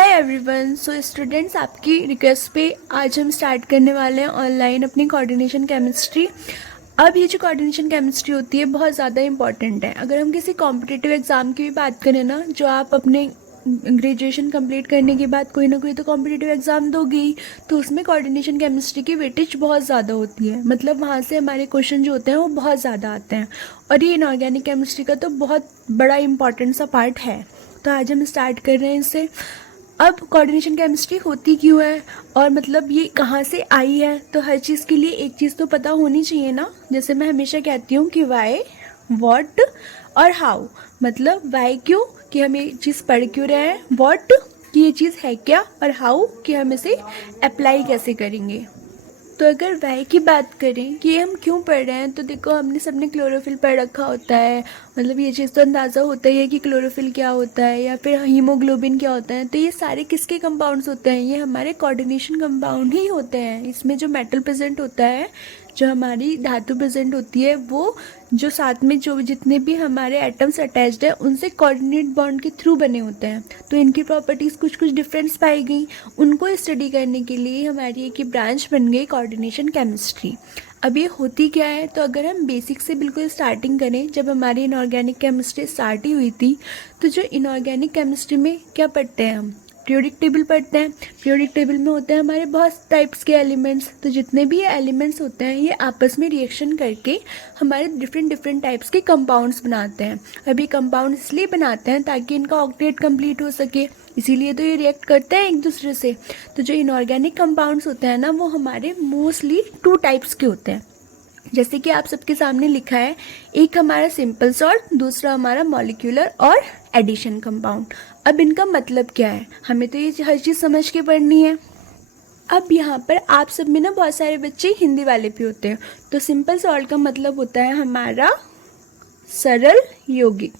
Hi everyone. So students, आपकी request पे आज हम स्टार्ट करने वाले हैं ऑनलाइन अपनी कोऑर्डिनेशन केमिस्ट्री। अब ये जो कोऑर्डिनेशन केमिस्ट्री होती है बहुत ज़्यादा इंपॉर्टेंट है। अगर हम किसी कॉम्पिटिटिव एग्ज़ाम की भी बात करें ना, जो आप अपने ग्रेजुएशन कंप्लीट करने के बाद कोई ना कोई तो कॉम्पिटिटिव एग्ज़ाम दोगे ही, तो उसमें कोऑर्डिनेशन केमिस्ट्री की वेटेज बहुत ज़्यादा होती है। मतलब वहाँ से हमारे क्वेश्चन जो होते हैं वो बहुत ज़्यादा आते हैं, और ये इनऑर्गेनिक केमिस्ट्री का तो बहुत बड़ा इंपॉर्टेंट सा पार्ट है। तो आज हम स्टार्ट कर रहे हैं इससे। अब कोऑर्डिनेशन केमिस्ट्री होती क्यों है और मतलब ये कहाँ से आई है, तो हर चीज़ के लिए एक चीज़ तो पता होनी चाहिए ना। जैसे मैं हमेशा कहती हूँ कि वाई, व्हाट और हाउ। मतलब वाई क्यों, कि हम ये चीज़ पढ़ क्यों रहे हैं, व्हाट कि ये चीज़ है क्या, और हाउ कि हम इसे अप्लाई कैसे करेंगे। तो अगर वाई की बात करें कि हम क्यों पढ़ रहे हैं, तो देखो हमने सबने क्लोरोफिल पढ़ रखा होता है। मतलब ये चीज़ तो अंदाज़ा होता ही है कि क्लोरोफिल क्या होता है या फिर हीमोग्लोबिन क्या होता है। तो ये सारे किसके कंपाउंड्स होते हैं, ये हमारे कोऑर्डिनेशन कंपाउंड ही होते हैं। इसमें जो मेटल प्रेजेंट होता है, जो हमारी धातु प्रेजेंट होती है, वो जो साथ में जो जितने भी हमारे एटम्स अटैच्ड है उनसे कोऑर्डिनेट बॉन्ड के थ्रू बने होते हैं। तो इनकी प्रॉपर्टीज़ कुछ कुछ डिफरेंस पाई गई। उनको स्टडी करने के लिए हमारी एक ब्रांच बन गई कोऑर्डिनेशन केमिस्ट्री। अब ये होती क्या है, तो अगर हम बेसिक से बिल्कुल स्टार्टिंग करें, जब हमारी इनऑर्गेनिक केमिस्ट्री स्टार्ट ही हुई थी, तो जो इनऑर्गेनिक केमिस्ट्री में क्या पढ़ते हैं हम, पीरियोडिक टेबल पढ़ते हैं। पीरियोडिक टेबल में होते हैं हमारे बहुत टाइप्स के एलिमेंट्स। तो जितने भी ये एलिमेंट्स होते हैं ये आपस में रिएक्शन करके हमारे डिफरेंट टाइप्स के कंपाउंड्स बनाते हैं। अब ये कंपाउंड इसलिए बनाते हैं ताकि इनका ऑक्टेट कंप्लीट हो सके, इसीलिए तो ये रिएक्ट करते हैं एक दूसरे से। तो जो इनऑर्गेनिक कंपाउंड्स होते हैं ना, वो हमारे मोस्टली 2 टाइप्स के होते हैं। जैसे कि आप सबके सामने लिखा है, एक हमारा सिंपल सॉल्ट, दूसरा हमारा मॉलिक्यूलर और एडिशन कंपाउंड। अब इनका मतलब क्या है, हमें तो ये हर चीज़ समझ के पढ़नी है। अब यहाँ पर आप सब में ना बहुत सारे बच्चे हिंदी वाले भी होते हैं। तो सिंपल सॉल्ट का मतलब होता है हमारा सरल यौगिक।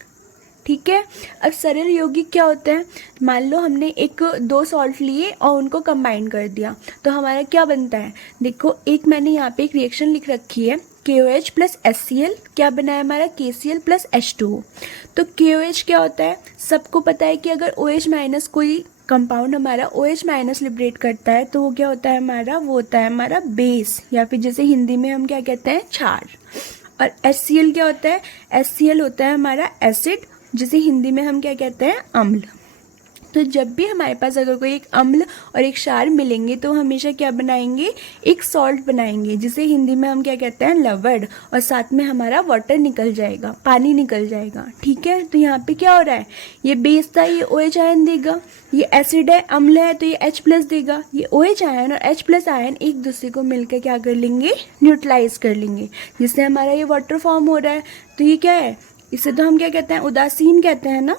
ठीक है। अब सरल यौगिक क्या होता है, मान लो हमने एक 2 सॉल्ट लिए और उनको कंबाइन कर दिया, तो हमारा क्या बनता है। देखो, एक मैंने यहाँ पे एक रिएक्शन लिख रखी है, KOH प्लस HCl क्या बना है हमारा, KCl प्लस H2O। तो KOH क्या होता है, सबको पता है कि अगर OH माइनस कोई कंपाउंड हमारा OH माइनस लिबरेट करता है तो वो क्या होता है हमारा, वो होता है हमारा बेस, या फिर जैसे हिंदी में हम क्या कहते हैं, क्षार। और HCl क्या होता है, HCl होता है हमारा एसिड, जिसे हिंदी में हम क्या कहते हैं, अम्ल। तो जब भी हमारे पास अगर कोई एक अम्ल और एक क्षार मिलेंगे तो हमेशा क्या बनाएंगे, एक सॉल्ट बनाएंगे, जिसे हिंदी में हम क्या कहते हैं, लवण। और साथ में हमारा वाटर निकल जाएगा, पानी निकल जाएगा। ठीक है। तो यहाँ पे क्या हो रहा है, ये बेस था, ये OH आयन देगा। ये एसिड है, अम्ल है, तो ये H प्लस देगा। ये OH आयन और H प्लस आयन एक दूसरे को मिलकर क्या कर लेंगे, न्यूट्रलाइज कर लेंगे, जिससे हमारा ये वाटर फॉर्म हो रहा है। तो ये क्या है, इसे तो हम क्या कहते हैं, उदासीन कहते हैं ना।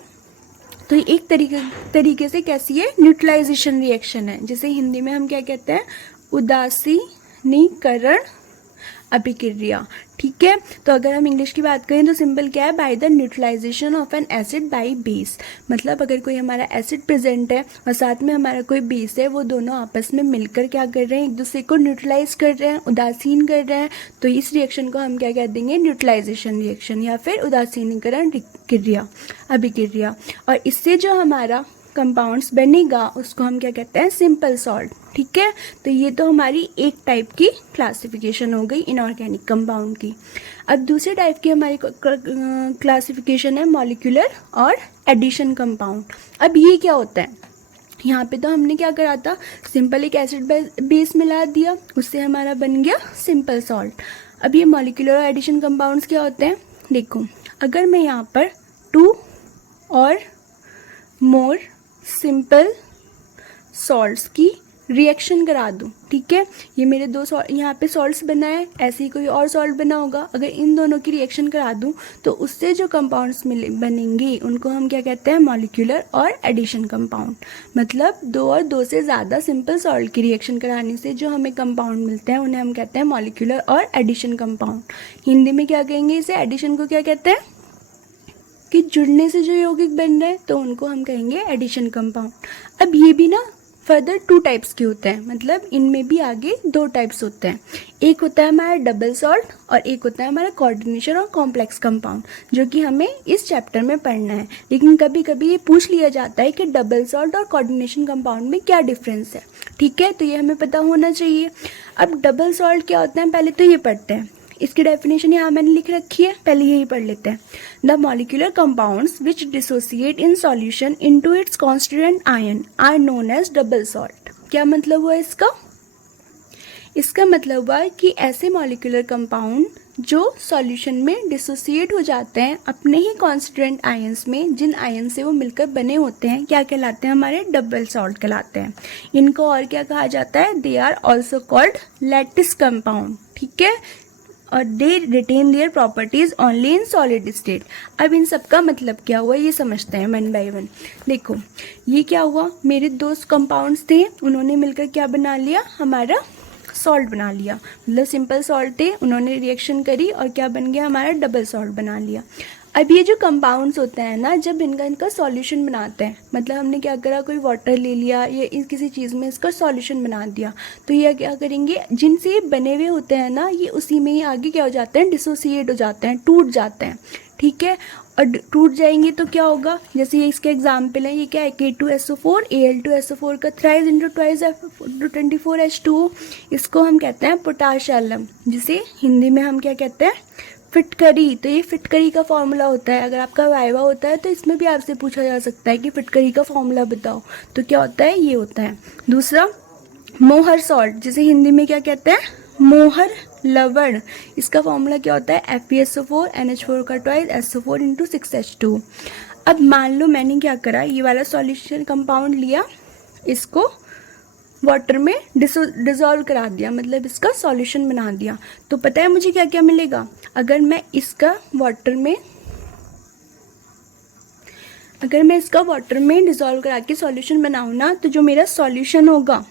तो ये एक तरीके से कैसी है, न्यूट्रलाइजेशन रिएक्शन है, जिसे हिंदी में हम क्या कहते हैं, उदासीनीकरण अभिक्रिया। ठीक है। तो अगर हम इंग्लिश की बात करें तो सिंपल क्या है, by the neutralisation of an acid by base. मतलब अगर कोई हमारा एसिड प्रेजेंट है और साथ में हमारा कोई बेस है, वो दोनों आपस में मिलकर क्या कर रहे हैं, एक दूसरे को न्यूट्रलाइज कर रहे हैं, उदासीन कर रहे हैं। तो इस रिएक्शन को हम क्या कह देंगे, न्यूट्रलाइजेशन रिएक्शन या फिर उदासीनीकरण क्रिया, अभिक्रिया। और इससे जो हमारा कंपाउंड्स बनेगा उसको हम क्या कहते हैं, सिंपल सॉल्ट। ठीक है। तो ये तो हमारी एक टाइप की क्लासिफिकेशन हो गई इनऑर्गेनिक कंपाउंड की। अब दूसरे टाइप की हमारी क्लासिफिकेशन है मॉलिक्यूलर और एडिशन कंपाउंड। अब ये क्या होता है, यहाँ पे तो हमने क्या करा था, सिंपल एक एसिड बेस मिला दिया, उससे हमारा बन गया सिंपल सॉल्ट। अब ये मॉलिक्यूलर और एडिशन कंपाउंड्स क्या होते हैं, देखो, अगर मैं यहाँ पर 2 और मोर सिंपल सॉल्ट्स की रिएक्शन करा दूं, ठीक है, ये मेरे 2 यहाँ पे सॉल्ट्स बना है, ऐसे ही कोई और सॉल्ट बना होगा, अगर इन दोनों की रिएक्शन करा दूं तो उससे जो कंपाउंड्स बनेंगे उनको हम क्या कहते हैं, मॉलिक्यूलर और एडिशन कंपाउंड। मतलब 2 और 2 से ज़्यादा सिंपल सॉल्ट की रिएक्शन कराने से जो हमें कंपाउंड मिलते हैं उन्हें हम कहते हैं मॉलिक्यूलर और एडिशन कंपाउंड। हिंदी में क्या कहेंगे इसे, एडिशन को क्या कहते हैं, कि जुड़ने से जो यौगिक बन रहे हैं तो उनको हम कहेंगे एडिशन कंपाउंड। अब ये भी ना फर्दर 2 टाइप्स के होते हैं, मतलब इनमें भी आगे 2 टाइप्स होते हैं। एक होता है हमारा डबल सॉल्ट और एक होता है हमारा कोऑर्डिनेशन और कॉम्प्लेक्स कंपाउंड, जो कि हमें इस चैप्टर में पढ़ना है। लेकिन कभी कभी ये पूछ लिया जाता है कि डबल सॉल्ट और कोऑर्डिनेशन कंपाउंड में क्या डिफरेंस है, ठीक है, तो ये हमें पता होना चाहिए। अब डबल सॉल्ट क्या होता है, पहले तो ये पढ़ते हैं। इसकी डेफिनेशन यहाँ मैंने लिख रखी है, पहले यही पढ़ लेते हैं। The molecular compounds which dissociate in solution into its constituent ion are known as double salt. क्या मतलब हुआ इसका? इसका मतलब हुआ कि ऐसे मॉलिक्यूलर कंपाउंड जो सॉल्यूशन में डिसोसिएट हो जाते हैं अपने ही कॉन्स्टिट्यूएंट आयंस में, जिन आयन से वो मिलकर बने होते हैं, क्या कहलाते हैं? हमारे डबल सॉल्ट कहलाते हैं। इनको और क्या कहा जाता है? They are also called lattice compound, ठीक है, और they retain their properties only in solid state. अब इन सब का मतलब क्या हुआ ये समझते हैं वन बाय वन। देखो ये क्या हुआ, मेरे 2 कंपाउंड्स थे, उन्होंने मिलकर क्या बना लिया? हमारा सॉल्ट बना लिया। मतलब सिंपल सॉल्ट थे, उन्होंने रिएक्शन करी और क्या बन गया? हमारा डबल सॉल्ट बना लिया। अब ये जो कंपाउंड्स होते हैं ना, जब इनका सॉल्यूशन बनाते हैं, मतलब हमने क्या करा, कोई वाटर ले लिया या किसी चीज़ में इसका सॉल्यूशन बना दिया, तो ये क्या करेंगे? जिनसे ये बने हुए होते हैं ना, ये उसी में ही आगे क्या हो जाते हैं? डिसोसिएट हो जाते हैं, टूट जाते हैं, ठीक है। और टूट जाएंगे तो क्या होगा? जैसे ये इसके एग्जाम्पल है, ये क्या है? K2SO4 Al2SO4 का थ्राइस इंटू ट्वाइस 24H2O। इसको हम कहते हैं पोटाश एलम, जिसे हिंदी में हम क्या कहते हैं? फिटकरी। तो ये फिटकरी का फॉर्मूला होता है। अगर आपका वाइवा होता है तो इसमें भी आपसे पूछा जा सकता है कि फिटकरी का फॉर्मूला बताओ, तो क्या होता है? ये होता है। दूसरा मोहर सॉल्ट, जिसे हिंदी में क्या कहते हैं? मोहर लवण। इसका फॉर्मूला क्या होता है? FeSO4 NH4 का ट्वाइस SO4 इंटू 6H2। अब मान लो मैंने क्या करा, ये वाला सॉल्यूशन कंपाउंड लिया, इसको वाटर में डिसॉल्व करा दिया, मतलब इसका सॉल्यूशन बना दिया, तो पता है मुझे क्या क्या मिलेगा? अगर मैं इसका वाटर में डिसॉल्व करा के सॉल्यूशन बनाऊँ ना, तो जो मेरा सॉल्यूशन होगा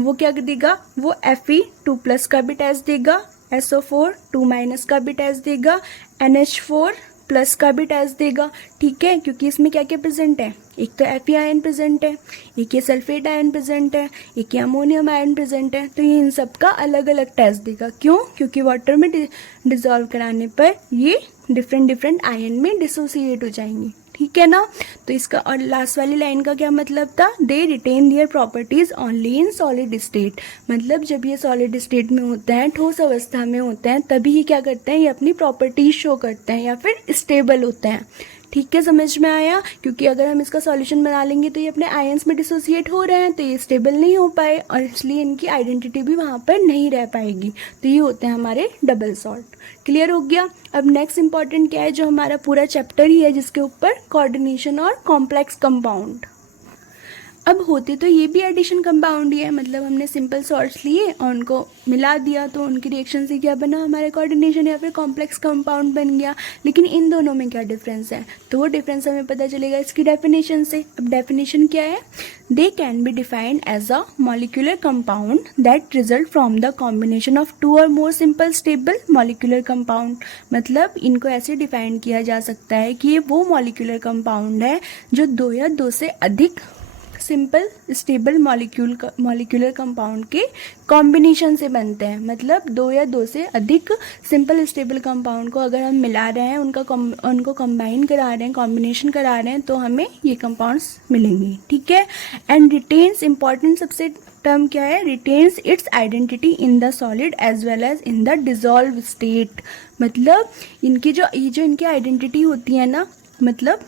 वो क्या देगा? वो Fe2+ का भी टेस्ट देगा, SO4 2- का भी टेस्ट देगा, NH4+ का भी टेस्ट देगा, ठीक है, क्योंकि इसमें क्या क्या प्रेजेंट है? एक तो Fe आयन प्रेजेंट है, एक ये सल्फेट आयन प्रेजेंट है, एक ये अमोनियम आयन प्रेजेंट है, तो ये इन सब का अलग अलग टेस्ट देगा। क्यों? क्योंकि वाटर में डिसॉल्व कराने पर ये डिफरेंट आयन में डिसोसिएट हो जाएंगे, ठीक है ना। तो इसका और लास्ट वाली लाइन का क्या मतलब था? They retain their properties only in solid state. मतलब जब ये सॉलिड स्टेट में होते हैं, ठोस अवस्था में होते हैं, तभी ये क्या करते हैं? ये अपनी प्रॉपर्टीज शो करते हैं या फिर स्टेबल होते हैं, ठीक है, समझ में आया। क्योंकि अगर हम इसका सॉल्यूशन बना लेंगे तो ये अपने आयंस में डिसोसिएट हो रहे हैं, तो ये स्टेबल नहीं हो पाए और इसलिए इनकी आइडेंटिटी भी वहाँ पर नहीं रह पाएगी। तो ये होते हैं हमारे डबल सॉल्ट। क्लियर हो गया। अब नेक्स्ट इंपॉर्टेंट क्या है, जो हमारा पूरा चैप्टर ही है जिसके ऊपर कोऑर्डिनेशन और कॉम्प्लेक्स कंपाउंड। अब होते तो ये भी एडिशन कंपाउंड ही है, मतलब हमने सिंपल सॉल्ट्स लिए और उनको मिला दिया, तो उनकी रिएक्शन से क्या बना? हमारे कोऑर्डिनेशन या फिर कॉम्प्लेक्स कंपाउंड बन गया। लेकिन इन दोनों में क्या डिफरेंस है? तो वो डिफरेंस हमें पता चलेगा इसकी डेफिनेशन से। अब डेफिनेशन क्या है? They can be defined as a molecular compound that result from the combination of 2 और more simple stable molecular compound. मतलब इनको ऐसे डिफाइन किया जा सकता है कि ये वो मॉलिक्यूलर कंपाउंड है जो 2 या 2 से अधिक सिंपल स्टेबल मॉलिक्यूलर कंपाउंड के कॉम्बिनेशन से बनते हैं। मतलब 2 या 2 से अधिक सिंपल स्टेबल कंपाउंड को अगर हम मिला रहे हैं, उनको कंबाइन करा रहे हैं, कॉम्बिनेशन करा रहे हैं, तो हमें ये कंपाउंड्स मिलेंगे, ठीक है। एंड रिटेन्स, इंपॉर्टेंट सबसे टर्म क्या है? Retains its identity in the solid as well as in the dissolve state. मतलब इनकी जो इनकी आइडेंटिटी होती है ना, मतलब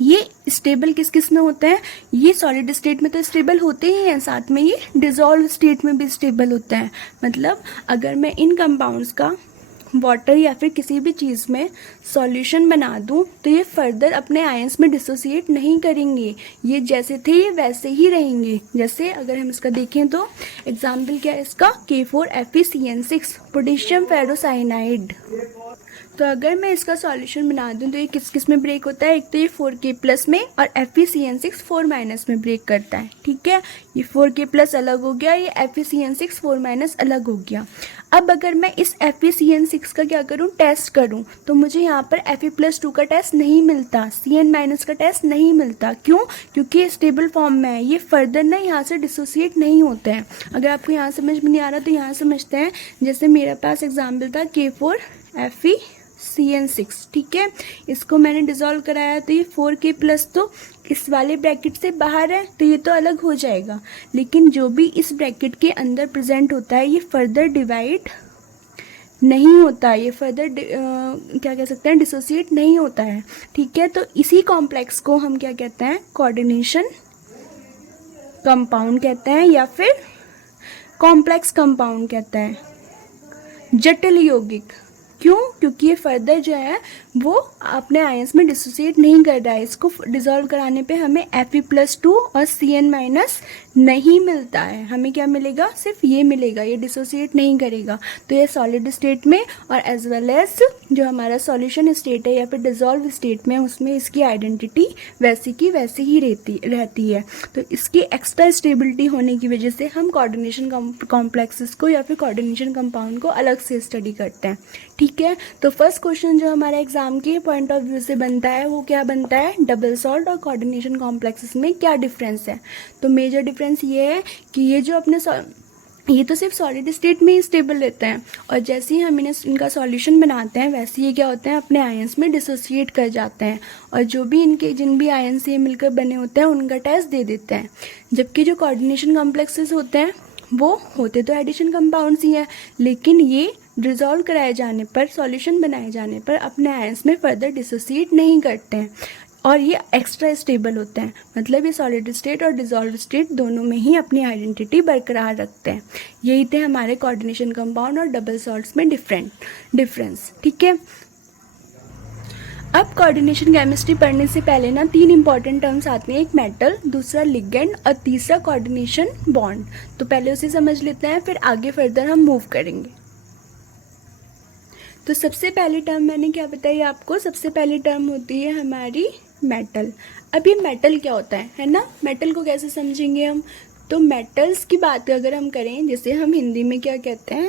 ये स्टेबल किस किस में होते हैं? ये सॉलिड स्टेट में तो स्टेबल होते ही हैं, साथ में ये डिसॉल्व स्टेट में भी स्टेबल होते हैं। मतलब अगर मैं इन कंपाउंड्स का वाटर या फिर किसी भी चीज़ में सॉल्यूशन बना दूं, तो ये फर्दर अपने आयंस में डिसोसिएट नहीं करेंगे, ये जैसे थे ये वैसे ही रहेंगे। जैसे अगर हम इसका देखें तो एग्जाम्पल क्या है इसका? K4FeCN6 potassium ferrocyanide. तो अगर मैं इसका सॉल्यूशन बना दूं तो ये किस किस में ब्रेक होता है? एक तो ये 4K+ में और FeCN6 4- में ब्रेक करता है, ठीक है। ये 4K+ अलग हो गया, ये FeCN6 4- अलग हो गया। अब अगर मैं इस FeCN6 का क्या करूं, टेस्ट करूं, तो मुझे यहाँ पर Fe+2 का टेस्ट नहीं मिलता, Cn- का टेस्ट नहीं मिलता। क्यों? क्योंकि ये स्टेबल फॉर्म में है, ये फर्दर ना यहाँ से डिसोसिएट नहीं होते हैं। अगर आपको यहाँ समझ में नहीं आ रहा तो यहाँ समझते हैं। जैसे मेरे पास एग्जाम्पल था K4FeCN6, ठीक है, इसको मैंने डिसॉल्व कराया तो ये 4K+ तो इस वाले ब्रैकेट से बाहर है, तो ये तो अलग हो जाएगा। लेकिन जो भी इस ब्रैकेट के अंदर प्रेजेंट होता है ये फर्दर डिवाइड नहीं होता, ये फर्दर क्या कह सकते हैं, डिसोसिएट नहीं होता है, ठीक है। तो इसी कॉम्प्लेक्स को हम क्या कहते हैं, कोऑर्डिनेशन कंपाउंड कहते हैं, या फिर कॉम्प्लेक्स कंपाउंड कहते हैं, जटिल यौगिक। क्यों? क्योंकि ये फर्दर जो है वो अपने आयंस में डिसोसिएट नहीं कर रहा है। इसको डिसॉल्व कराने पे हमें Fe+2 और Cn- नहीं मिलता है। हमें क्या मिलेगा? सिर्फ ये मिलेगा, ये डिसोसिएट नहीं करेगा। तो ये सॉलिड स्टेट में और एज वेल एज जो हमारा सॉल्यूशन स्टेट है या फिर डिसॉल्व स्टेट में, उसमें इसकी आइडेंटिटी वैसी की वैसी ही रहती है। तो इसकी एक्स्ट्रा स्टेबिलिटी होने की वजह से हम कोऑर्डिनेशन कॉम्प्लेक्सेस को या फिर कोऑर्डिनेशन कंपाउंड को अलग से स्टडी करते हैं, ठीक है। तो फर्स्ट क्वेश्चन जो हमारे एग्जाम के पॉइंट ऑफ व्यू से बनता है वो क्या बनता है, डबल सॉल्ट और कोऑर्डिनेशन कॉम्प्लेक्सेस में क्या डिफरेंस है। तो मेजर डिफरेंस ये है कि ये जो अपने ये तो सिर्फ सॉलिड स्टेट में ही स्टेबल रहते हैं, और जैसे ही हम इनका सॉल्यूशन बनाते हैं वैसे ये क्या होते हैं, अपने आयंस में डिसोसिएट कर जाते हैं, और जो भी इनके जिन भी आयन से मिलकर बने होते हैं उनका टेस्ट दे देते हैं। जबकि जो कोऑर्डिनेशन कॉम्प्लेक्सेस होते हैं वो होते तो एडिशन कंपाउंड्स ही हैं, लेकिन ये डिसॉल्व कराए जाने पर, सॉल्यूशन बनाए जाने पर अपने आयंस में फर्दर डिसोसिएट नहीं करते हैं, और ये एक्स्ट्रा स्टेबल होते हैं। मतलब ये सॉलिड स्टेट और डिसॉल्व स्टेट दोनों में ही अपनी आइडेंटिटी बरकरार रखते हैं। यही थे हमारे कोऑर्डिनेशन कंपाउंड और डबल सॉल्ट्स में डिफरेंस, ठीक है। अब कोऑर्डिनेशन केमिस्ट्री पढ़ने से पहले ना 3 इंपॉर्टेंट टर्म्स आते हैं, एक मेटल, दूसरा लिगेंड और तीसरा कोऑर्डिनेशन बॉन्ड। तो पहले उसे समझ लेते हैं, फिर आगे फर्दर हम मूव करेंगे। तो सबसे पहली टर्म मैंने क्या बताई आपको, सबसे पहली टर्म होती है हमारी मेटल। अब ये मेटल क्या होता है ना, मेटल को कैसे समझेंगे हम। तो मेटल्स की बात अगर हम करें, जैसे हम हिंदी में क्या कहते हैं,